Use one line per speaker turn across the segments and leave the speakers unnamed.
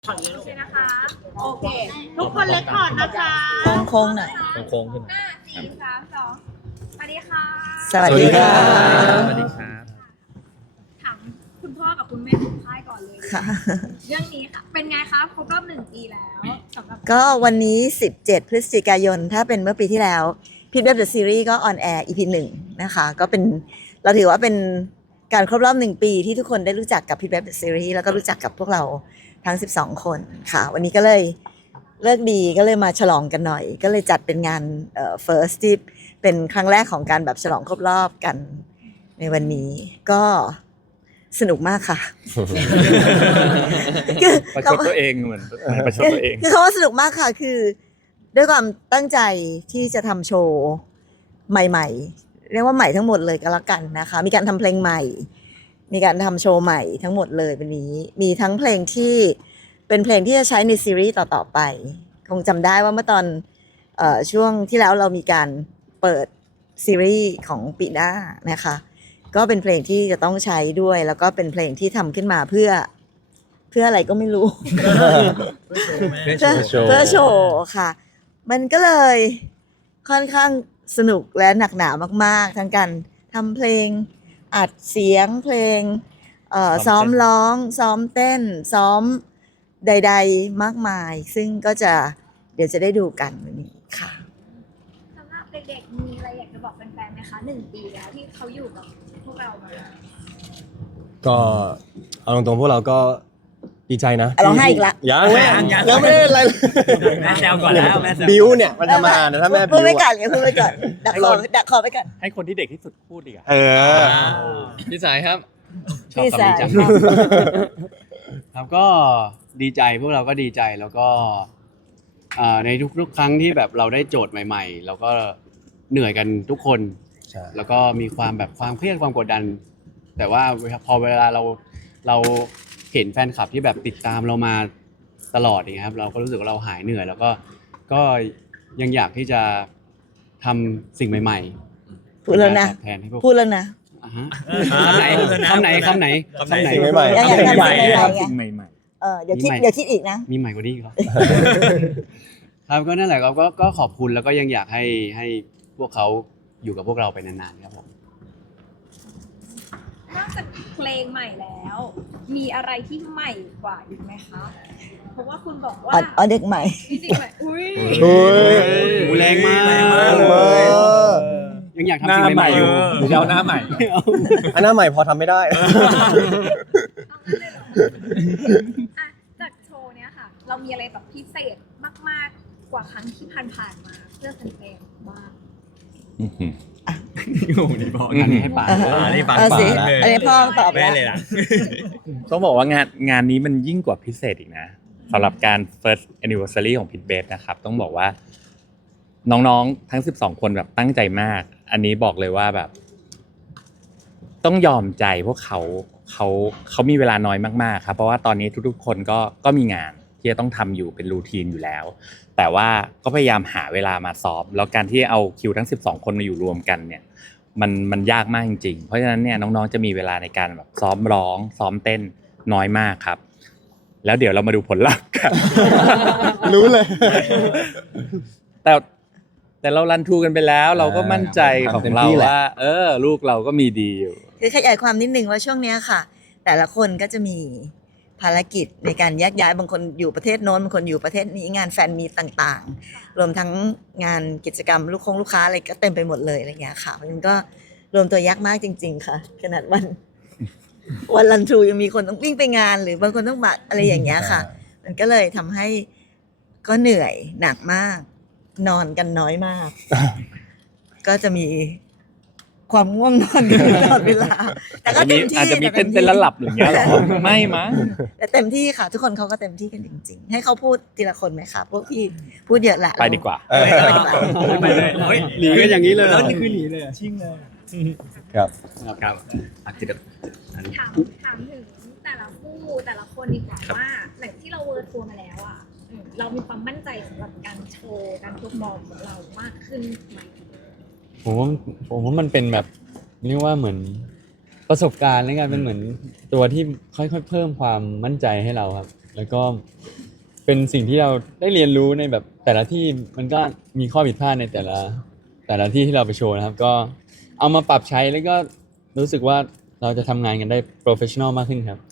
โอเคนะคะ โอเค ทุกคนเล็กคอร์ดนะคะ
โค้งๆหน่อย
โค้งขึ้น
5 4 3 2สวัสดีค่ะ
สวัสดีค่ะ
สวัสดีครับ
ถามคุณพ่อกับคุณแม่ของค่ายก่อนเลย
ค่ะ
เรื่องนี้ค่ะ เป็นไงคะครบรอบ1 ปีแล้วสำหรับ
ก็วันนี้ 17 พฤศจิกายน ถ้าเป็นเมื่อปีที่แล้วพิทเว็บเดอะซีรีส์ก็ออนแอร์ EP 1 นะคะ ก็เป็นเราถือว่าเป็นการครบรอบ1 ปีที่ทุกคนได้รู้จักกับพิทเว็บเดอะซีรีส์แล้วก็รู้จักกับพวกเราทั้ง 12 คนค่ะ วันนี้ก็เลยเลิกดีก็เลยมาฉลองกันหน่อย ก็เลยจัดเป็นงานfirst ที่เป็นครั้งแรกของการแบบฉลองครบรอบกันในวันนี้ก็สนุกมากค่ะ
ประชดตัวเองเหมือนประชดตัวเอง
คือเขาว่าสนุกมากค่ะ คือด้วยความตั้งใจที่จะทำโชว์ใหม่ๆเรียกว่าใหม่ทั้งหมดเลยก็แล้วกันนะคะ มีการทำเพลงใหม่ มีการทำโชว์ใหม่ทั้งหมดเลยวันนี้ มีทั้งเพลงที่เป็นเพลงที่จะใช้ในซีรีส์ต่อๆไป คงจำได้ว่าเมื่อตอนช่วงที่แล้วเรามีการเปิดซีรีส์ของปีหน้านะคะ ก็เป็นเพลงที่จะต้องใช้ด้วย แล้วก็เป็นเพลงที่ทำขึ้นมาเพื่ออะไรก็ไม่รู้ เพื่อโชว์ค่ะ มันก็เลยค่อนข้างสนุกและหนักหนามากๆ ทั้งการทำเพลงอัดเสียงเพลงซ้อมร้องซ้อมเต้นซ้อมใดๆมากมาย ซึ่งก็จะเดี๋ยวจะได้ดูกันวันนี้ค่ะ
สำหรับเด็กๆมีอะไรอยากจะบอกแฟนๆไหมคะ1 ปีแล้วที่เขาอยู่กับพวกเรามา
ก็เอาตรงๆพวกเราก็ดีใจนะ
ร้องไห้อีกละ
ยังไม่ได้อะไรเลย
แม่แซวก่อนแล้วแม่แซว
บิวเนี่ยมันจะมานะถ้าแม่
พู
บิ
ด
ว
ไปก่อ
อะ
นเลยพูดไปก่อนดักคอไปก่อน
ให้คนที่เด็กที่สุดพูดดีกว่า
เออ
พี่สายครับ
พี่สาย
ครับก็ดีใจพวกเราก็ดีใจแล้วก็ในทุกๆครั้งที่แบบเราได้โจทย์ใหม่ๆเราก็เหนื่อยกันทุกคน
ใช่
แล้วก็มีความแบบความเครียดความกดดัน แต่ว่าพอเวลาเราเห็นแฟนคลับที่แบบติดตามเรามาตลอดอย่างเงี้ยครับเราก็รู้สึกว่าเราหายเหนื่อย แล้วก็ยังอยากที่จะทำสิ่งใหม่ๆ
พูดแล้วนะ
ตอบแทนให้พวก
พูดแล้วนะ
อ่าฮะคำไหนคำไหนคำไหนคำไหน
สิ่งใหม่
ยังไง
สิ่งใหม่
ยังไง
สิ่งใหม่
เดี๋ยวคิดอีกนะ
มีใหม่กว่านี้อีกเหรอ ครับก็นั่นแหละครับก็ขอบคุณแล้วก็ยังอยากให้พวกเขาอยู่กับพวกเราไปนานๆครับผม
นอกจากเพลงใหม่แล้ว มีอะไรที่ใหม่กว่าอีกไหมคะ เพราะว่าคุณบอกว่า
อ๋อเด็กใหม่
จริงๆแบบอุ้ย
เฮ้ย
โอ้แรงมาก ยังอยาก
หน้า
ทำสิ่ง
ให
ให
ม่
ม่ๆ
อ
อยู่ ยู่
หรือจะเอาหน้าใหม่
อันหน้าใหม่พอทำไม่ได้
เอางั้นเลยเหรออ่ะจากโชว์เนี้ยค่ะ เรามีอะไรแบบพิเศษมากๆกว่าครั้งที่ผ่านๆมาเพื่อแฟนๆบ้าง
โอ้โหนี่บอก
งานนี้ให้ป่า
นี่ปาก
เอาสิ
ปากเลย
อันนี้พ่อตอบ
แม่
แล้ว
เลยล่ะ ต้องบอกว่างานนี้มันยิ่งกว่าพิเศษอีกนะสำหรับการ first anniversary ของ Pitbet นะครับต้องบอกว่าน้องๆทั้ง12คนแบบตั้งใจมาก อันนี้บอกเลยว่าแบบ ต้องยอมใจพวกเขามีเวลาน้อยมากๆครับเพราะว่าตอนนี้ทุกๆคนก็มีงานที่จะต้องทำอยู่เป็นรูทีนอยู่แล้ว แต่ว่าก็พยายามหาเวลามาซ้อมแล้วการที่เอาคิวทั้ง12คนมาอยู่รวมกันเนี่ยมันยากมากจริงๆเพราะฉะนั้นเนี่ยน้องๆจะมีเวลาในการแบบซ้อมร้องซ้อมเต้นน้อยมากครับ แล้วเดี๋ยวเรามาดูผลลัพธ์กัน
รู้เลย
แต่เรารันทูกันไปแล้ว เราก็มั่นใจของเราว่า ลูกเราก็มีดีอยู่
คือขยายความนิดนึงว่าช่วงเนี้ยค่ะ แต่ละคนก็จะมีภารกิจในการแยกย้ายบางคนอยู่ประเทศโน้นบางคนอยู่ประเทศนี้งานแฟนมีตต่างๆ รวมทั้งงานกิจกรรมลูกค้าอะไรก็เต็มไปหมดเลยอะไรเงี้ยค่ะมันก็รวมตัวยากมากจริง ๆ ค่ะ ขนาดวันรันทรูยังมีคนต้องวิ่งไปงานหรือบางคนต้องมาอะไรอย่างเงี้ยค่ะ มันก็เลยทำให้ก็เหนื่อยหนักมาก นอนกันน้อยมาก ก็จะมีความง่วงนอนกันตลอดเวลา แต่ก็เต็มที่
อาจจะมีเต้นแล้วหลับอย่างเงี้ยหรอไม่มั้ง
แต่เต็มที่ค่ะ ทุกคนเขาก็เต็มที่กันจริงๆ ให้เขาพูดทีละคนไหมคะพวกพี่พูดเยอะละ
ไปดีกว่า
ไปดีกว่า
ไปเลย
หนีกันอย่างนี้เลยเหรอ
แล้วนี่คือหนีเลยชิ่งเลย
ครับ
ครับอาทิตย์
ถามถึงแต่ละคู่แต่ละคนดีกว่าว่าหลังที่เราเวิร์ทัวร์มาแล้วอ่ะเรามีความมั่นใจสำหรับการโชว์การฟุตบอลของเรามากขึ้นไหม
ผมว่ามันเป็นแบบเรียกว่าเหมือนประสบการณ์แล้วกันเป็นเหมือนตัวที่ค่อยๆเพิ่มความมั่นใจให้เราครับแล้วก็เป็นสิ่งที่เราได้เรียนรู้ในแบบแต่ละที่มันก็มีข้อผิดพลาดในแต่ละที่ที่เราไปโชว์นะครับก็เอามาปรับใช้แล้วก็รู้สึกว่าเราจะทำงานกันได้โปรเฟชชั่นอลมากขึ้นครับ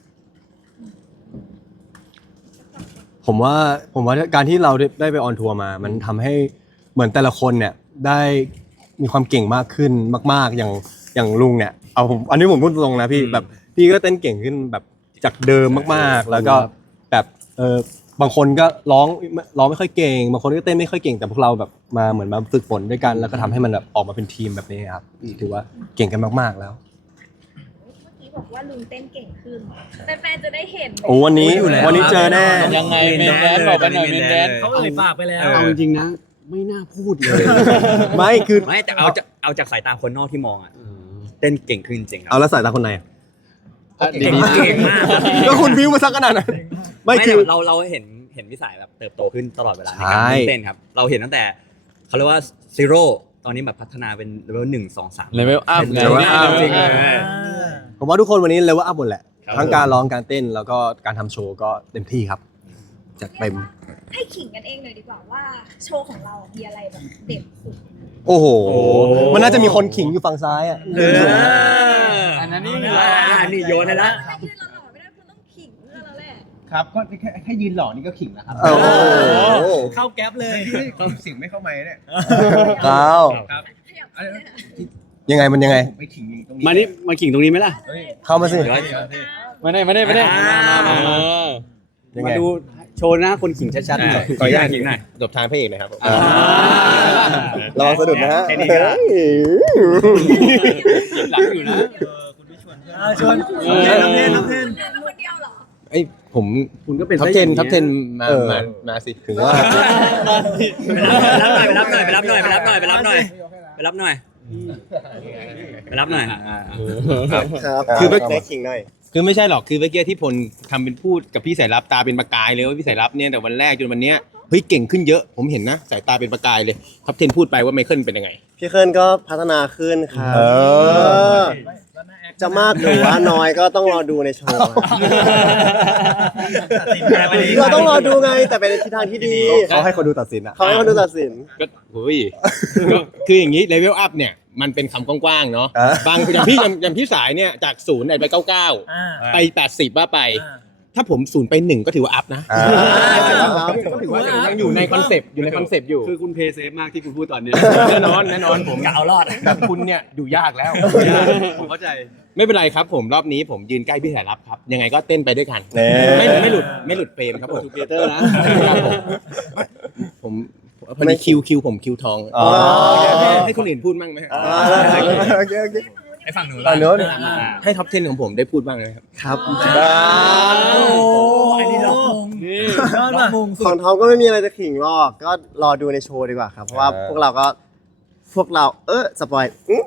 ผมว่าการที่เราได้ไปออนทัวร์มา มันทำให้เหมือนแต่ละคนเนี่ยได้มีความเก่งมากขึ้นมากๆอย่างลุงเนี่ยเอาผมอันนี้ผมพูดตรงๆนะพี่แบบพี่ก็เต้นเก่งขึ้นแบบจากเดิมมากๆแล้วก็แบบบางคนก็ร้องไม่ค่อยเก่งบางคนก็เต้นไม่ค่อยเก่งแต่พวกเราแบบมาเหมือนมาฝึกฝนด้วยกันแล้วก็ทำให้มันแบบออกมาเป็นทีมแบบนี้ครับถือว่าเก่งกันมากๆแล้ว
เมื่อกี้บอกว่าลุงเต้นเก่งขึ้นแฟนๆจะได้เห็นไหม
โอ้วันนี้เจอแน่
ยังไงเมนแดนบอกไปหน่อยเมนแดน
เขาฝากไปแล้ว
เอาจริงๆนะ ไม่น่าพูดเลย
ไม่คือ
ไม่แต่เอาจากสายตาคนนอกที่มองอ่ะเต้นเก่งขึ้นจริงครั
เอาแล้วสายตาคนไหน
เก่งมาก
ก็คุณวิวมาสักขนาดนั้นไม่
ไม่
คื
แต่
อ
เราเห็นวิสัยแบบเติบโตขึ้นตลอดเวลาใน
ใช่
การเต้นครับเราเห็นตั้งแต่เขาเรียกว่าซีโร่ตอนนี้แบบพัฒนาเป็นเลเวล1 2 3
เลเวลอัพ
level up
จริงเลย
ผมว่าทุกคนวันนี้เลเวลอัพหมดแหละ
ครับ
ทั้งการร้องการเต้นแล้วก็การทำโชว์ก็เต็มที่ครับจัดเต็ม
ให้ขิงกันเองเลยดีกว่าว่าโชว์ของเรามีอะไรแบบเด็ดสุด
โอ้โห มันน่าจะมีคนขิงอยู่ฝั่งซ้ายอ่ะ
อันนั้นนี่
นี่โยนให้ละ
ถ้ายืนเราหล่อไม่ได้คุณต้องขิงเพื่อนเราแหละ
ครับก็แค่ยืนหล่อนี่ก็ขิงแล้วครับ
โอ้โห
เข้าแก๊ปเลยเสียงไม่เข้าไมค์เนี่ย
ก้าว
ครับ
ขยับ
อะไร
เล
นะ
ย
ยังไงมันยังไง
ผมไปขิงตรงนี้
มาขิงตรงนี้ไหมล่ะ
เข้ามาสิ
ไม่ได้
ยังไง
มาดูโชว์หน้าคนขิงชัดๆหน่อย
ขออนุญาต
ขิงหน่อย
หลบทางพระเอกหนะครับ
ล
ลองสะดุดนะฮะ
แค่นี้ก็ได้
หลังอยู่นะ
ชวน
น้ำเทน
เดินเป็นคนเดียวเหรอ
ไอ้ผม
คุณก็เป็น
ท็อป
ไส้
เทน
อย่าง
ท็อป
เงี้
เท
ย
นมาสิถึงว่า
ไปรับหน่อยไปรับหน่อยไปรับหน่อยไปรับหน่อยไปรับหน่อยไปรับหน่อย
ครับ
คือเมื่อ
ได้ขิงหน่อย
คือไม่ใช่หรอกคือเมื่อกี้ที่พลทำเป็นพูดกับพี่สายลับตาเป็นประกายเลยว่าพี่สายลับเนี่ยแต่วันแรกจนวันเนี้ยเฮ้ยเก่งขึ้นเยอะผมเห็นนะสายตาเป็นประกายเลยท็อป10พูดไปว่าไมเคิลเป็นยังไง
พี่เคิลก็พัฒนาขึ้นครับ
เออ
จะมากหรือว่าน้อยก็ต้องรอดูในโชว์เราต้องรอดูไงแต่เป็นในทิศทางที่ดี
เขาให้คนดูตัดสินอ่ะ
เขาให้คนดูตัดสิน
ก็เฮ้ยก็คืออย่างนี้เลเวลอัพเนี่ยมันเป็นคำกว้างๆเนาะ
อ่ะ
บางอย่างพี่สายเนี่ยจาก0ไป99ไป80ว่าไป ถ้าผม0ไป1ก็ถือว่าอัพนะ
อ่า
ก็ถือว่ายังอยู่ในคอนเซปต์อยู่
คือคุณเพย์เซฟมากที่คุณพูดตอนนี้
แน่นอนผม
กะเอารอด
แบบคุณเนี่ยอยู่ยากแล้ว
ผมเข้าใจ
ไม่เป็นไรครับผมรอบนี้ผมยืนใกล้พี่สายลับครับยังไงก็เต้นไปด้วยกัน
เน่
ไม่หลุดเฟรมครับผม
ทูเกเตอร์นะ
ผมพอดีคิวผมคิวทอง
อ๋อ
ให้คนอื่นพูดบ้างไหมครับ
โอเค
ไอ้ฝั่งหนู
ฝั่งโน้น
ให้ท็อป10ของผมได้พูดบ้างไหมครับ
ครับ
อันนี้เรา
ของทอมก็ไม่มีอะไรจะขิงหรอกก็รอดูในโชว์ดีกว่าครับ เพราะว่าพวกเราสปอย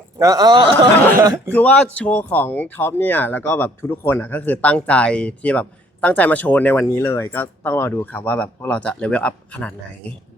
คือว่าโชว์ของท็อปเนี่ยแล้วก็แบบทุกๆคนอ่ะก็คือตั้งใจที่แบบตั้งใจมาโชว์ในวันนี้เลย ก็ต้องรอดูครับว่าแบบพวกเราจะเลเวลอัพขนาดไหน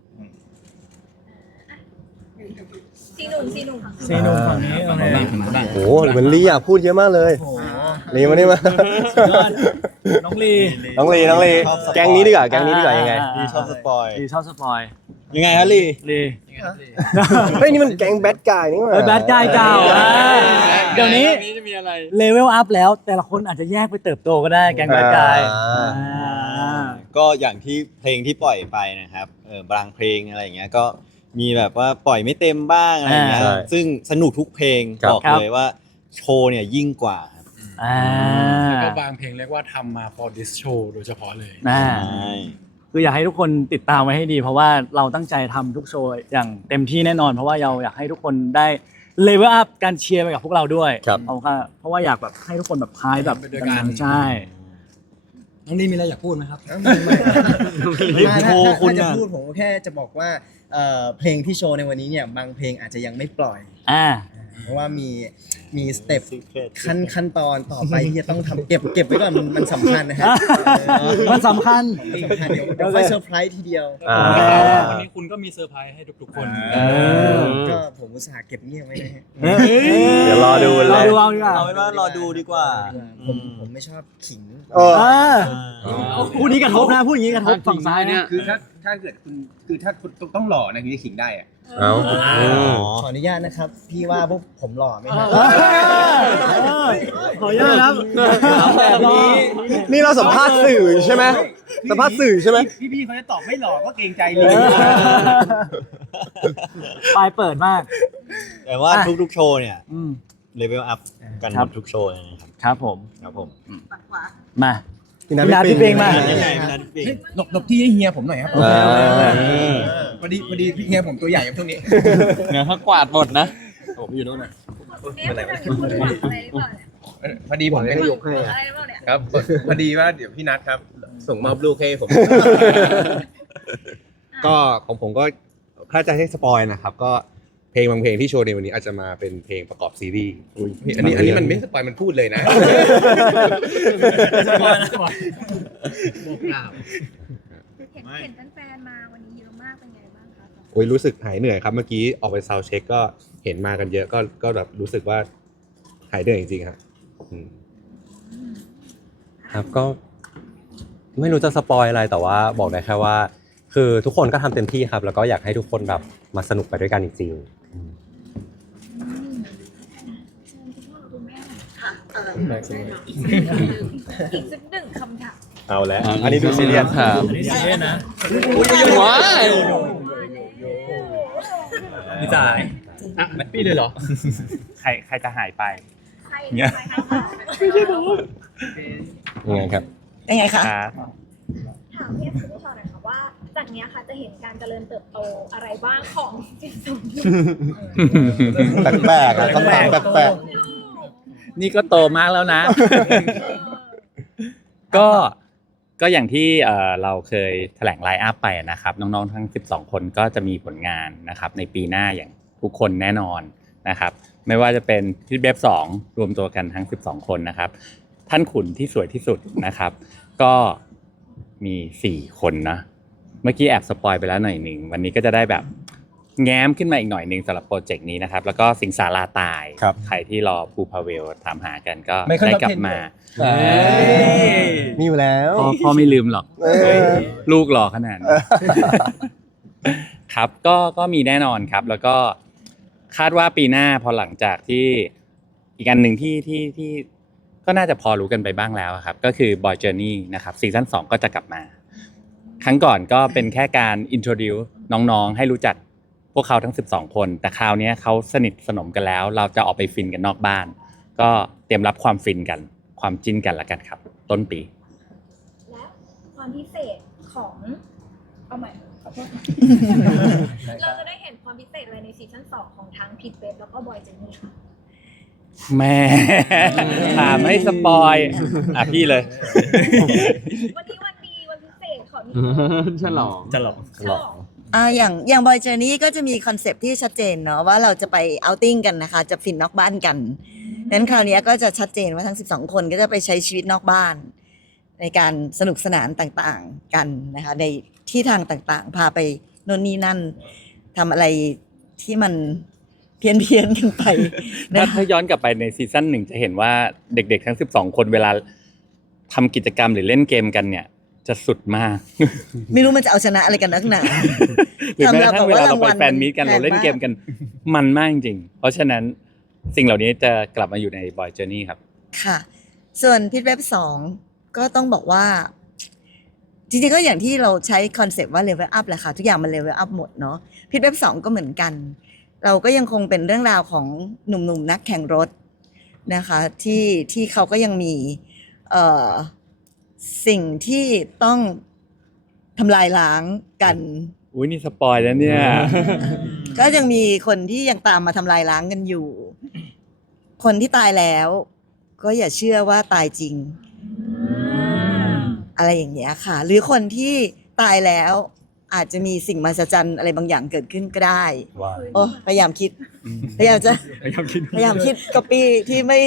ซีหนุ่ม
ซีนุ่มฝั่งนี้บ้าง
โอ้โหเหมือนลีอ่ะพูดเยอะมากเลยลีมานี่มา
น้องลี
น้องลีแก๊งนี้ดีกว่ายังไง
ลีชอบสปอย
ยังไงฮะลี
ลี
เฮ้ยนี่มันแก๊งแบดกายนี่หว่า
แบดกายเก่าเดี๋ยวนี้
จะมีอะไร
เลเวลอัพแล้วแต่ละคนอาจจะแยกไปเติบโตก็ได้แกงแบดกาย
ก็อย่างที่เพลงที่ปล่อยไปนะครับบางเพลงอะไรอย่างเงี้ยก็มีแบบว่าปล่อยไม่เต็มบ้างอะไรอย่างเงี้ย
ใช่
ซึ่งสนุกทุกเพลง
ครับ
บอกเลยว่าโชว์เนี่ยยิ่งกว่าครับ
แล้วก็บางเพลงเรียกว่าทำมา for this show โดยเฉพาะเลย
อ่า
ใช่
คืออยากให้ทุกคนติดตามไว้ให้ดี เพราะว่าเราตั้งใจทำทุกโชว์อย่างเต็มที่แน่นอน เพราะว่าเราอยากให้ทุกคนได้เลเวลอัพการเชียร์ไปกับพวกเราด้วย
ครับ
เพราะว่าอยากแบบให้ทุกคนแบบพายแบบ
ไปด้วยกัน
ใช่
น้องลีมีอะไรอยากพูดไหมครับ
โชว์คุณจะพูดผมแค่จะบอกว่าเพลงที่โชว์ในวันนี้เนี่ยบางเพลงอาจจะยังไม่ปล่อย
อ่า
เพราะว่ามีสเต็ปขั้นตอนต่อไปที่จะต้องทำเก็บไว้ก่อนมันสำคัญนะฮะ
มันสำคัญ
สำคัญเดี๋ยวค่อยเซอร์ไพรส์ทีเดียว
วันนี้คุณก็มีเซอร์ไพรส์ให้ทุกๆคน
ก็ผมอุตส่าห์เก็บเงียบไว้นะฮะ
เดี๋ยวรอดูเลย
รอดูเอาดีกว่า
เอาเป็นว่ารอดูดีกว่า
ผมไม่ชอบขิง
พูดนี้กระทบนะพูดอย่างนี้กระทบฝั่งซ้ายเนี่ย
คือถ้าเกิดคือถ้าคุณต้องหล่อนะถึงจะขิงได้อะ
เอา
ขออนุญาตนะครับ พี่ว่าพวกผมหล่อไหมครับ
ขออนุญาตครับ
แบบนี้นี่เราสัมภาษณ์สื่อใช่ไหมสัมภาษณ์สื่อใช่ไหม
พี่เขาจะตอบไม่หล่อก็เกรงใจเลย
ปลายเปิดมาก
แต่ว่า
อ่ะ
ทุกๆโชว์เนี่ย
อืม
เลเวลอัพกัน
ครับ
ทุกโชว์เลยนะครับ
ครับผม
ครับผม
มา
พี่นัท
พี่เพลงมา
ยังไงพี่นัทพี่ปิง
หลบที่ให้เฮียผมหน่อยครับ
อ่า
พอดีเฮียผมตัวใหญ่ครับช่วงนี้
เนี่ยถ้ากวาดหมดนะ
ผมอยู่นู่นน่ะ
เนี่ยมันจะมีคนหวังอะไรหรือเปล่าเนี่ย
พอดีผมยัง
หวังอะไรหรือเปล่าเนี่ย
ครับพอดีว่าเดี๋ยวพี่นัทครับ ส่งมอบลูกให้ผม ก็ของผมก็ถ้าจะให้สปอยนะครับ ก็เพลงบางเพลงที่โชว์ในวันนี้อาจจะมาเป็นเพลงประกอบซีรีส์อันนี้มันไม่สปอยมันพูดเลยนะ
เห็นแฟนๆมาวันนี้เยอะมากเป็นไงบ้างคะ
โอ้ยรู้สึกหายเหนื่อยครับเมื่อกี้ออกไปซาวด์เช็คก็เห็นมากันเยอะก็แบบรู้สึกว่าหายเหนื่อยจริงๆครับอืม
ครับก็ไม่รู้จะสปอยอะไรแต่ว่าบอกได้แค่ว่า คือทุกคนก็ทำเต็มที่ครับ แล้วก็อยากให้ทุกคนแบบมาสนุกไปด้วยกันจริงๆ
เชิญคุณพ่อคุณแม่ค่ะอีกสักหนึ่งคำถาม
เอาแล้วอันนี้ดูซีเรียส
ครับ
อันนี้ซีเรียสนะ
ว้าย
พี่จ่าย
พี่เลยเหรอ
ใครจะหายไป
ใครจะไปคะ
ยังไงครับ
ยังไงคะ
ครับ
ถามพี่คุณผู้ชมหน่อยค่ะว่าจากเนี้ยค่ะจะเห็นการเจริญเติบโตอะไรบ้างของจิตสมยุ
แปลกๆอ่ะคำถามแปลก
นี่ก็โตมากแล้วนะ ก็อย่างที่เราเคยแถลงไลน์อัพไปนะครับน้องๆทั้ง12คนก็จะมีผลงานนะครับในปีหน้าอย่างทุกคนแน่นอนนะครับไม่ว่าจะเป็นที่เบฟ2รวมตัวกันทั้ง12คนนะครับท่านขุนที่สวยที่สุดนะครับก็มี4คนนะเมื่อกี้แอบสปอยไปแล้วหน่อยหนึ่งวันนี้ก็จะได้แบบแง้มขึ้นมาอีกหน่อยหนึ่งสำหรับโปรเจกต์นี้นะครับแล้วก็สิงสาราตายใครที่รอภูพาเวลถามหากันก็ได้กลับมา
ๆมีอยู่แล้ว
พ่อไม่ลืมหรอกลูกหล่อขนาดนี้ครับก็มีแน่นอนครับ แล้วก็คาดว่าปีหน้าพอหลังจากที่อีกอันหนึ่งที่ก็น่าจะพอรู้กันไปบ้างแล้วครับ ก็คือ Boy Journey นะครับซีซั่น2ก็จะกลับมา ครั้งก่อนก็เป็นแค่การ introduce น้องๆให้รู้จักพวกเขาทั้ง12คนแต่คราวนี้เขาสนิทสนมกันแล้ว เราจะออกไปฟินกันนอกบ้าน ก็เตรียมรับความฟินกันความจิ้นกันละกันครับ ต้นปี
และความพิเศษของเอาใหม่ขอโทษค่ะเราจะได้เห็นความพิเศษอะไรในซีซั่น2ของทั้งพิทเว็บแล้วก็บอยเจนนี่ค่ะ
แม่ถามให้สปอยพี่เลย
วันนี้วันดีวันพิเศษของนี่
ฉลอง
ฉลอง
อย่างบอยเจอร์นี่ก็จะมีคอนเซปต์ที่ชัดเจนเนาะว่าเราจะไปเอาท์ติ้งกันนะคะจะฟินนอกบ้านกันนั้นคราวนี้ก็จะชัดเจนว่าทั้ง12คนก็จะไปใช้ชีวิตนอกบ้าน ในการสนุกสนานต่างๆกันนะคะในที่ทางต่างๆ พาไปโน่นนี่นั่นทำอะไรที่มันเพี้ยนกันไปนะ
ถ้าย้อนกลับไปในซีซั่น1จะเห็นว่าเด็กๆทั้ง12คนเวลาทำกิจกรรมหรือเล่นเกมกันเนี่ยจะสุดมาก
ไม่รู้มันจะเอาชนะอะไรกันนักหนา
หรือแม้กระทั่งเวลาเราไป
ทำ
แฟนมีตกันเราเล่นเกมกันมันมากจริงเพราะฉะนั้นสิ่งเหล่านี้จะกลับมาอยู่ใน Boy Journey ครับ
ค่ะส่วนพิทเว็บ2ก็ต้องบอกว่าจริงๆก็อย่างที่เราใช้คอนเซปต์ว่าเลเวลอัพแหละค่ะทุกอย่างมันเลเวลอัพหมดเนาะพิทเว็บ2ก็เหมือนกันเราก็ยังคงเป็นเรื่องราวของหนุ่มๆนักแข่งรถนะคะที่เขาก็ยังมีสิ่งที่ต้องทำลายล้างกัน
อุ้ยนี่สปอยแล้วเนี่ย
ก็ยังมีคนที่ยังตามมาทำลายล้างกันอยู่ คนที่ตายแล้ว ก็อย่าเชื่อว่าตายจริง อะไรอย่างเงี้ยค่ะ หรือคนที่ตายแล้วอาจจะมีสิ่งมหัศจรรย์อะไรบางอย่างเกิดขึ้นก็ได้
ว่า
โอ้พยายามคิดพยายามคิดก๊อปปี้ที่ไม่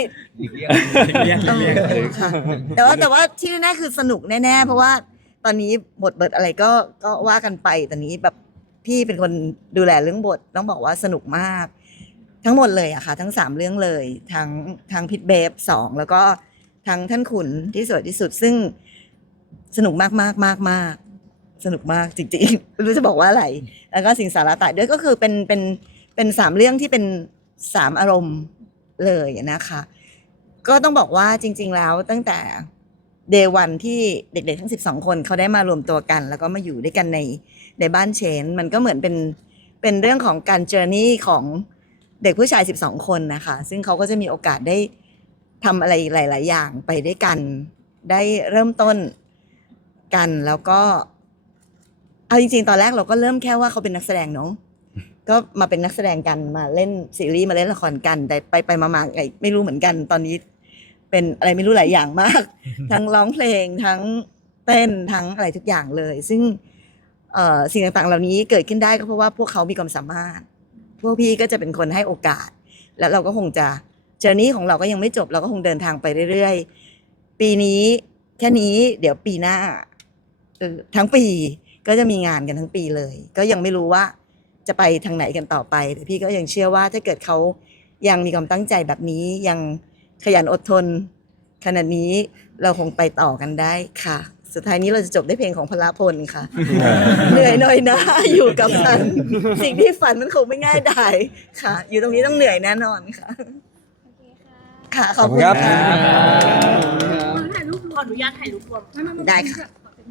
ค่ะแต่ว่าที่แน่ๆคือสนุกแน่ๆเพราะว่าตอนนี้บทอะไรก็ว่ากันไปตอนนี้แบบพี่เป็นคนดูแลเรื่องบทต้องบอกว่าสนุกมาก ทั้งหมดเลยอะค่ะทั้ง3เรื่องเลยทั้งพิทเบฟ2แล้วก็ทั้งท่านขุนที่สวยที่สุดซึ่งสนุกมากสนุกมากจริงๆไม่รู้จะบอกว่าอะไรแล้วก็สิ่งสาระตายด้วยก็คือเป็น3เรื่องที่เป็น3อารมณ์เลยนะคะก็ต้องบอกว่าจริงๆแล้วตั้งแต่เดย์วันที่เด็กๆทั้ง12คนเขาได้มารวมตัวกันแล้วก็มาอยู่ด้วยกันในบ้านเชนมันก็เหมือนเป็นเรื่องของการเจอร์นี่ของเด็กผู้ชาย12คนนะคะซึ่งเขาก็จะมีโอกาสได้ทำอะไรหลายๆอย่างไปด้วยกันได้เริ่มต้นกันแล้วก็เอาจริงๆตอนแรกเราก็เริ่มแค่ว่าเขาเป็นนักแสดงเนาะก็มาเป็นนักแสดงกันมาเล่นซีรีส์มาเล่นละครกันแต่ไปมาๆไงไม่รู้เหมือนกันตอนนี้เป็นอะไรไม่รู้หลายอย่างมาก ทั้งร้องเพลงทั้งเต้นทั้งอะไรทุกอย่างเลยซึ่งสิ่งต่างๆเหล่านี้เกิดขึ้นได้ก็เพราะว่าพวกเขามีความสามารถพวกพี่ก็จะเป็นคนให้โอกาสแล้วเราก็คงจะเจอร์นี่ของเราก็ยังไม่จบเราก็คงเดินทางไปเรื่อยๆปีนี้แค่นี้เดี๋ยวปีหน้าทั้งปีก็จะมีงานกันทั้งปีเลยก็ยังไม่รู้ว่าจะไปทางไหนกันต่อไปแต่พี่ก็ยังเชื่อว่าถ้าเกิดเขายังมีความตั้งใจแบบนี้ยังขยันอดทนขนาดนี้เราคงไปต่อกันได้ค่ะสุดท้ายนี้เราจะจบด้วยเพลงของพลพลค่ะ เหนื่อยหน่อยนะอยู่กับฝันสิ่งที่ฝันมันคงไม่ง่ายได้ค่ะ อยู่ตรงนี้ต้องเหนื่อยแน่นอนค่ะค่ะขอบคุณค่ะ
ถ่ายรูปขออนุญาตถ่ายรูปรวม
ได้ค่ะ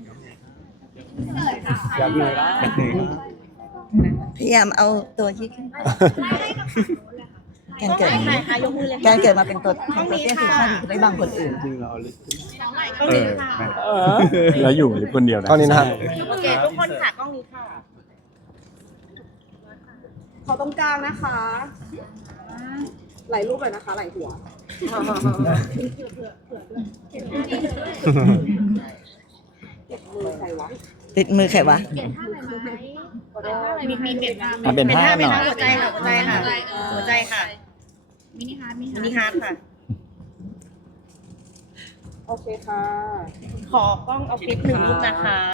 พยายามเอาตัวที่การเกิดการเกิดมาเป็นตัวของตัวเตี้ยคือข้อดีไม่บังคนอื่น
แล้วอยู่หรือคนเดียวนะ
ตอนนี้นะครับ
โอเคทุกคนค่ะกล้องนี้ค่ะขอตรงกลางนะคะหลายรูปเลยนะคะหลายหัว
ติดมือใครวะ
มีเปลี่ยนท่า
มันเป็นท่าหน่อย
หัวใจค่ะหัวใจค่ะหัวใจค่ะมินิฮาร์ดค่ะโอเคค่ะ ขอกล้องออฟฟิศ1 รูปนะคะ